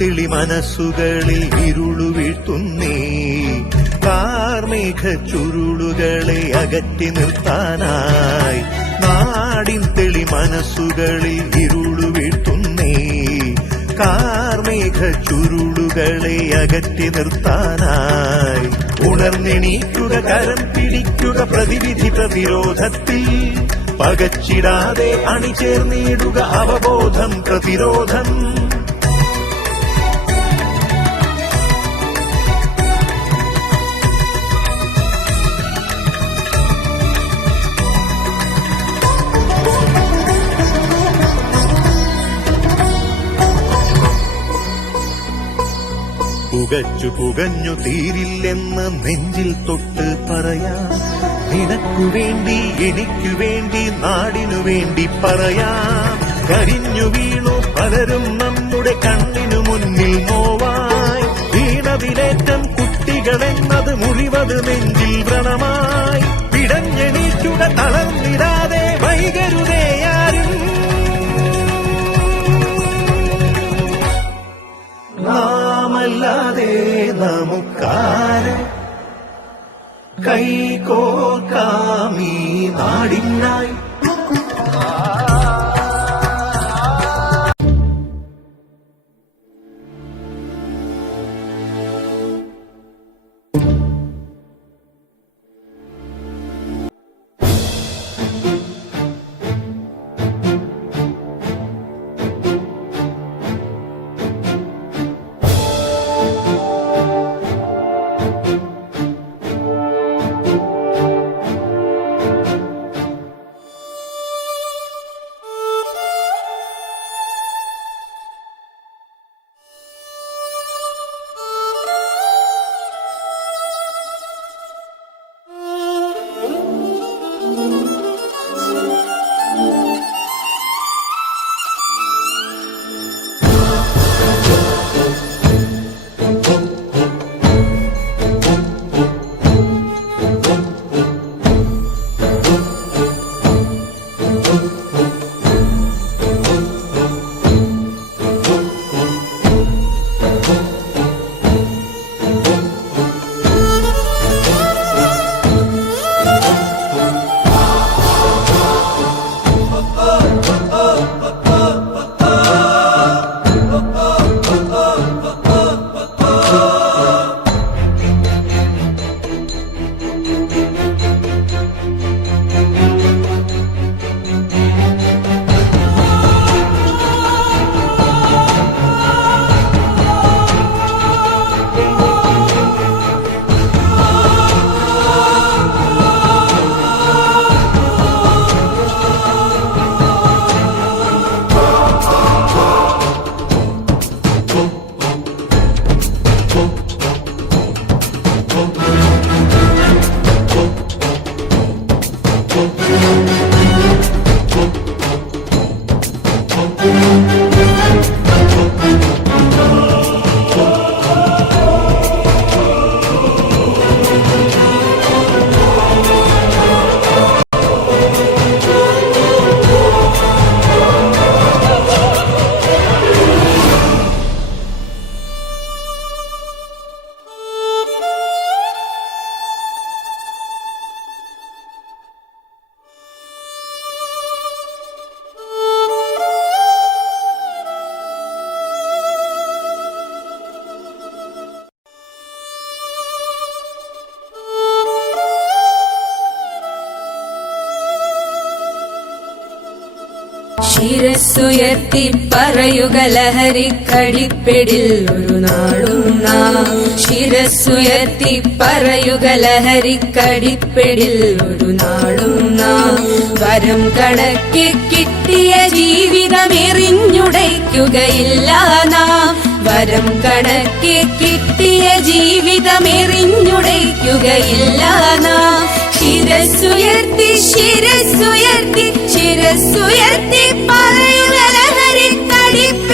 തെളി മനസ്സുകളിൽ ഇരുളു വീഴ്ത്തുന്നേ, കാർമേഘ ചുരുളുകളെ അകറ്റി നിർത്താനായി. നാടിൻ തെളി മനസ്സുകളിൽ ഇരുളു വീഴ്ത്തുന്നേ, കാർമേഘ ചുരുളുകളെ അകറ്റി നിർത്താനായി. ഉണർന്നെണീക്കുക, കരം പിടിക്കുക, പ്രതിവിധി പ്രതിരോധത്തിൽ പകച്ചിടാതെ അണിചേർന്നിടുക അവബോധം പ്രതിരോധം. പുകഞ്ഞു തീരില്ലെന്ന് നെഞ്ചിൽ തൊട്ട് പറയാം. നിനക്കു വേണ്ടി എനിക്കു വേണ്ടി നാടിനു വേണ്ടി പറയാം. കരിഞ്ഞു വീണു പലരും നമ്മുടെ കണ്ണിനു മുന്നിൽ നോവായി. വീണതിലേറ്റം കുട്ടികളെന്നത് മുറിവത് നെഞ്ചിൽ വ്രണമായി. പിടഞ്ഞെണീക്കുക, തളർന്നിടാതെ വൈകരുതേയാരും. നാമല്ലാതെ നമുക്കാര് കൈകോർക്കാമീ നാടിനായി. ശിരസ്സുയർത്തി പറയുക ലഹരിക്കടിപ്പിടിൽ ഒരു നാളും നാം. ശിരസ്സുയർത്തി പറയുക ലഹരിക്കടിപ്പിടിൽ ഒരു നാളും നാം. വരം കണക്കി കിട്ടിയ ജീവിതം എറിഞ്ഞുടയ്ക്കുകയില്ല നാം. വരം കണക്കെ കിട്ടിയ ജീവിതമെറിഞ്ഞുടയ്ക്കുകയില്ല നാം. ശിരസ്സുയർത്തി ശിരസ്സുയർത്തി ശിരസ്സുയർത്തി പറയുക ലഹരിക്കടിപ്പെടിൽ